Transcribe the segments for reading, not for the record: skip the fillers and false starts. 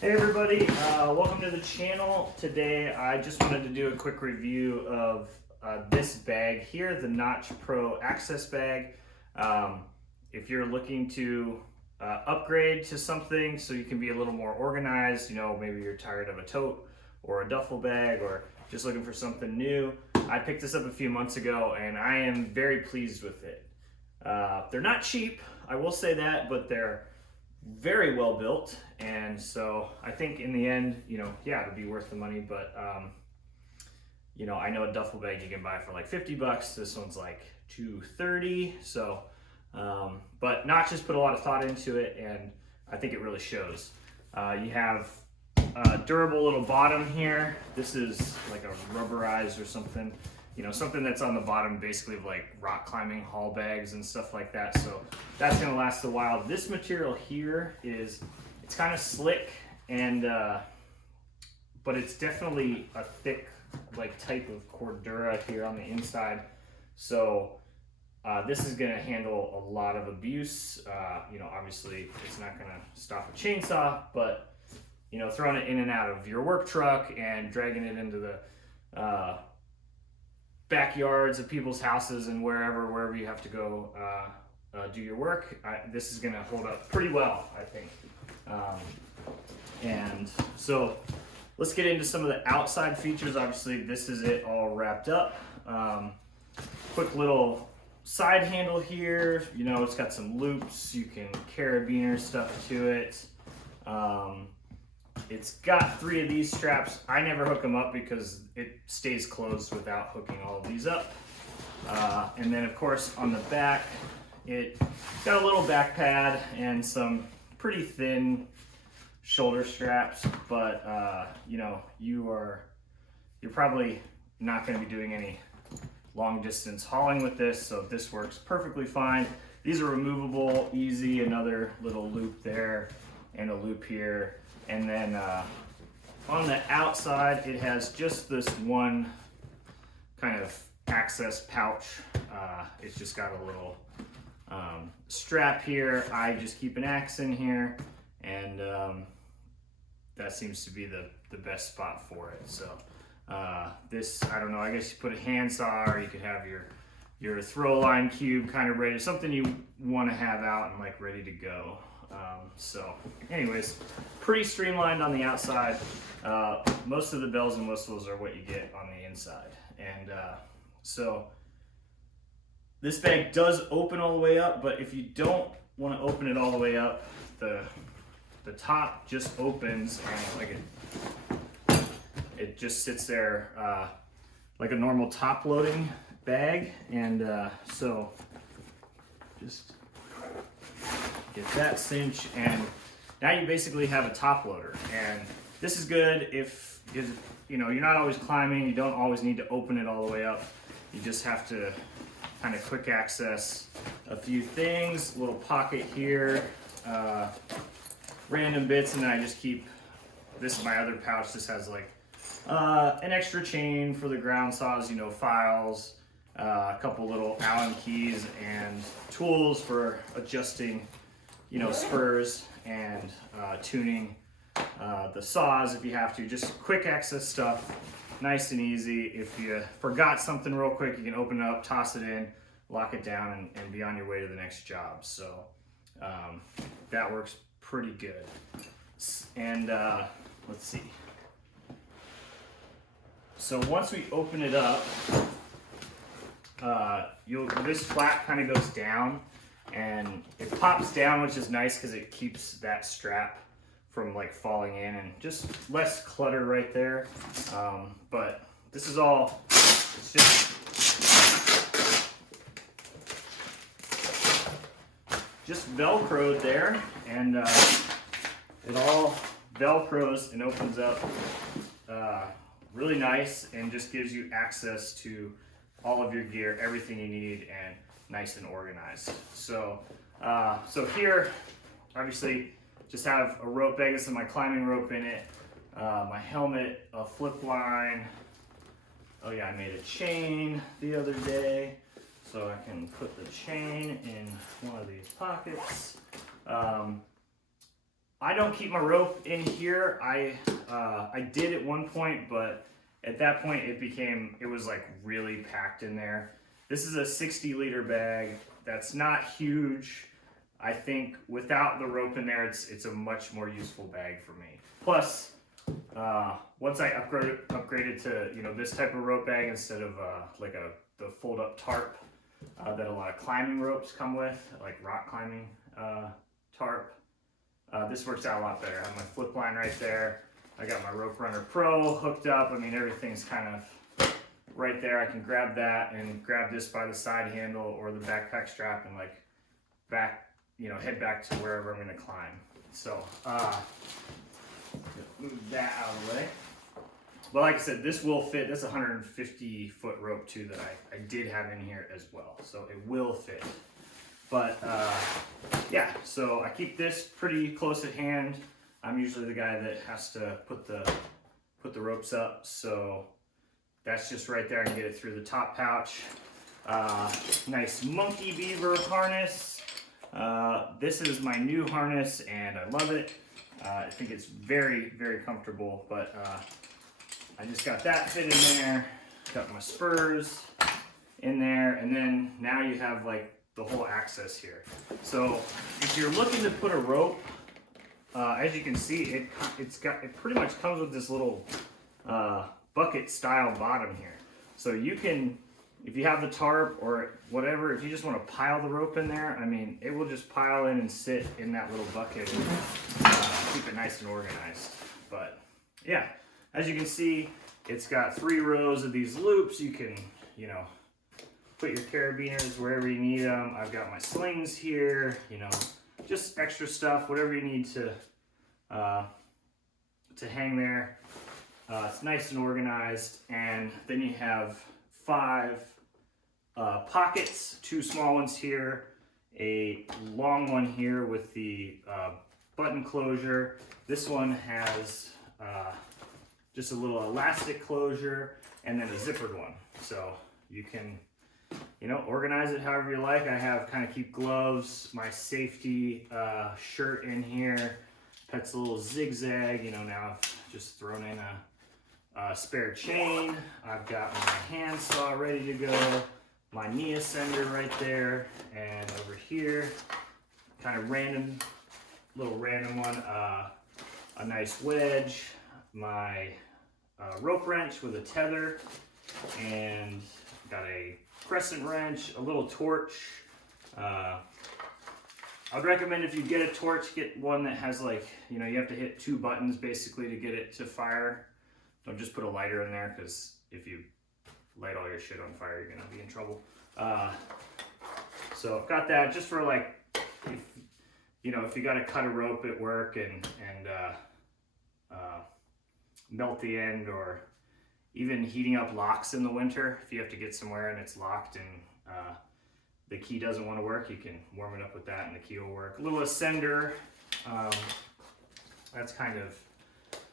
Hey everybody, welcome to the channel. Today I just wanted to do a quick review of this bag here, the Notch Pro Access Bag. If you're looking to upgrade to something so you can be a little more organized, maybe you're tired of a tote or a duffel bag or just looking for something new, I picked this up a few months ago and I am very pleased with it. They're not cheap, I will say that, but they're very well built, and so I think in the end, yeah, it'll be worth the money. But I know a duffel bag you can buy for like 50 bucks. This one's like $230. So, but Notch has put a lot of thought into it, and I think it really shows. You have a durable little bottom here. This is like a rubberized or something. Something that's on the bottom basically of like rock climbing haul bags and stuff like that. So that's gonna last a while. This material here it's kind of slick and, but it's definitely a thick like type of Cordura here on the inside. So this is gonna handle a lot of abuse. Obviously it's not gonna stop a chainsaw, but throwing it in and out of your work truck and dragging it into the, backyards of people's houses and wherever you have to go do your work, this is gonna hold up pretty well, I think. And so let's get into some of the outside features. Obviously this is it all wrapped up. Quick little side handle here. It's got some loops. You can carabiner stuff to it. It's got 3 of these straps. I never hook them up because it stays closed without hooking all of these up. And then of course on the back, it's got a little back pad and some pretty thin shoulder straps, but you're probably not going to be doing any long distance hauling with this, so this works perfectly fine. These are removable, easy, another little loop there and a loop here. And then on the outside, it has just this one kind of access pouch. It's just got a little strap here. I just keep an axe in here, and that seems to be the best spot for it. So this, I don't know, I guess you put a handsaw, or you could have your throw line cube kind of ready, something you want to have out and like ready to go. So anyways, pretty streamlined on the outside. Most of the bells and whistles are what you get on the inside. And so this bag does open all the way up, but if you don't want to open it all the way up, the top just opens and like it just sits there like a normal top loading bag. And so just get that cinch, and now you basically have a top loader. And this is good if you're not always climbing, you don't always need to open it all the way up. You just have to kind of quick access a few things, little pocket here, random bits, and then I just keep, this is my other pouch. This has like an extra chain for the ground saws, files, a couple little Allen keys and tools for adjusting spurs and tuning the saws if you have to. Just quick access stuff, nice and easy. If you forgot something real quick, you can open it up, toss it in, lock it down, and be on your way to the next job. So that works pretty good. And let's see. So once we open it up, this flap kind of goes down, and it pops down, which is nice because it keeps that strap from like falling in, and just less clutter right there. But this is all, it's just Velcroed there, and it all Velcros and opens up really nice, and just gives you access to all of your gear, everything you need, and nice and organized. So so here, obviously, just have a rope bag. This is my climbing rope in it, my helmet, a flip line. Oh yeah, I made a chain the other day, so I can put the chain in one of these pockets. I don't keep my rope in here. I did at one point, but at that point it was like really packed in there. This is a 60-liter bag. That's not huge. I think without the rope in there, it's a much more useful bag for me. Plus, once I upgraded to this type of rope bag instead of the fold-up tarp that a lot of climbing ropes come with, like rock climbing tarp. This works out a lot better. I have my flip line right there. I got my Rope Runner Pro hooked up. I mean, everything's kind of right there. I can grab that and grab this by the side handle or the backpack strap and like head back to wherever I'm gonna climb. So, move that out of the way. But like I said, this will fit. That's a 150-foot rope too that I did have in here as well. So it will fit. But yeah, so I keep this pretty close at hand. I'm usually the guy that has to put the ropes up. So that's just right there. I can get it through the top pouch. Nice monkey beaver harness. This is my new harness and I love it. I think it's very, very comfortable, but I just got that fit in there. Got my spurs in there, and then now you have like the whole access here. So if you're looking to put a rope, as you can see, it pretty much comes with this little bucket style bottom here. So you can, if you have the tarp or whatever, if you just want to pile the rope in there, I mean, it will just pile in and sit in that little bucket and keep it nice and organized. But yeah, as you can see, it's got 3 rows of these loops. You can, put your carabiners wherever you need them. I've got my slings here, just extra stuff, whatever you need to hang there. It's nice and organized. And then you have 5 pockets, 2 small ones here, a long one here with the button closure. This one has just a little elastic closure and then a zippered one. So you can, organize it however you like. I have kind of keep gloves, my safety shirt in here. That's a little zigzag, now I've just thrown in a spare chain. I've got my handsaw ready to go, my knee ascender right there, and over here, kind of little random one, a nice wedge, my rope wrench with a tether, and got a crescent wrench, a little torch. I'd recommend if you get a torch, get one that has you have to hit 2 buttons basically to get it to fire. Don't just put a lighter in there, because if you light all your shit on fire, you're gonna be in trouble. So I've got that just for if you got to cut a rope at work and melt the end, or even heating up locks in the winter. If you have to get somewhere and it's locked and the key doesn't want to work, you can warm it up with that and the key will work. A little ascender. That's kind of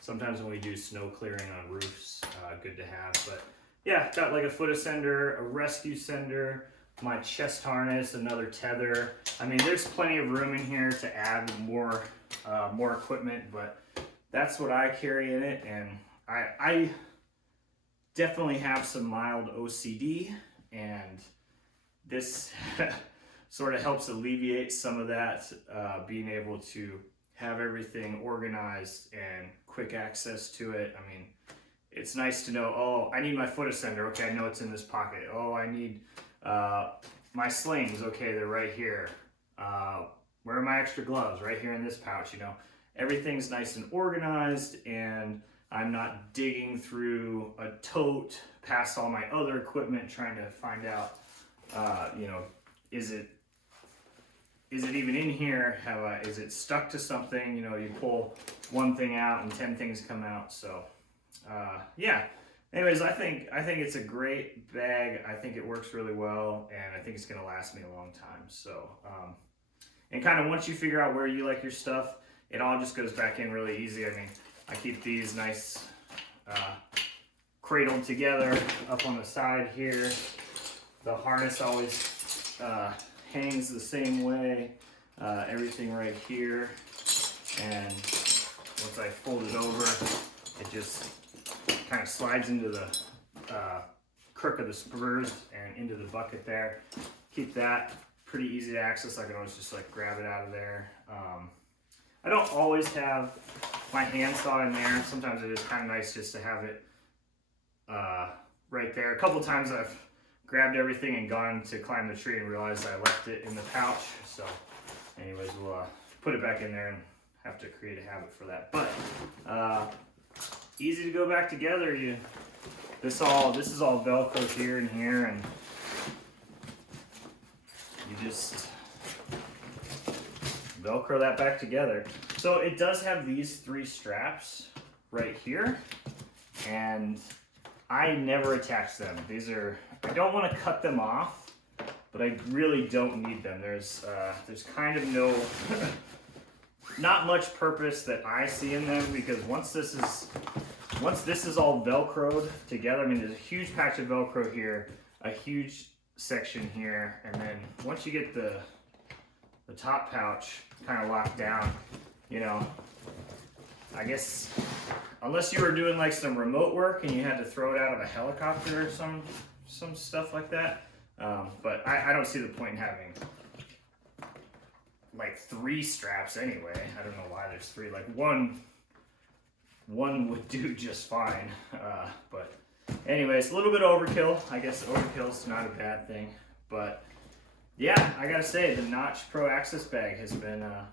sometimes when we do snow clearing on roofs, good to have. But yeah, got like a foot ascender, a rescue sender, my chest harness, another tether. I mean, there's plenty of room in here to add more equipment, but that's what I carry in it. And I definitely have some mild OCD, and this sort of helps alleviate some of that, being able to have everything organized and quick access to it. I mean, it's nice to know, oh, I need my foot ascender. Okay, I know it's in this pocket. Oh, I need my slings. Okay, they're right here. Where are my extra gloves? Right here in this pouch. Everything's nice and organized, and I'm not digging through a tote past all my other equipment trying to find out, is it even in here? Is it stuck to something? You pull one thing out and 10 things come out. So yeah. Anyways, I think it's a great bag. I think it works really well, and I think it's gonna last me a long time. So, and kind of once you figure out where you like your stuff, it all just goes back in really easy. I mean, I keep these nice cradled together up on the side here. The harness always hangs the same way. Everything right here and once I fold it over, it just kind of slides into the crook of the spurs and into the bucket there. Keep that pretty easy to access. I can always just like grab it out of there. I don't always have my hand saw in there. Sometimes it is kind of nice just to have it right there. A couple times I've grabbed everything and gone to climb the tree and realized I left it in the pouch. So anyways, we'll put it back in there and have to create a habit for that. But easy to go back together. This is all Velcro here and here, and you just Velcro that back together. So it does have these 3 straps right here, and I never attach them. I don't want to cut them off, but I really don't need them. There's kind of not much purpose that I see in them, because once this is all Velcroed together, I mean, there's a huge patch of Velcro here, a huge section here, and then once you get the top pouch kind of locked down, you know, I guess unless you were doing like some remote work and you had to throw it out of a helicopter or some stuff like that, but I don't see the point in having like 3 straps anyway. I don't know why there's 3. Like one would do just fine. But anyways, a little bit of overkill. I guess overkill is not a bad thing. But yeah, I gotta say the Notch Pro Access Bag has been a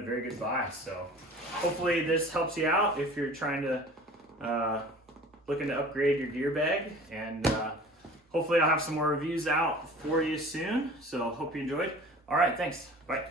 very good buy. So hopefully this helps you out if you're trying to looking to upgrade your gear bag. And hopefully I'll have some more reviews out for you soon. So hope you enjoyed. All right, thanks. Bye.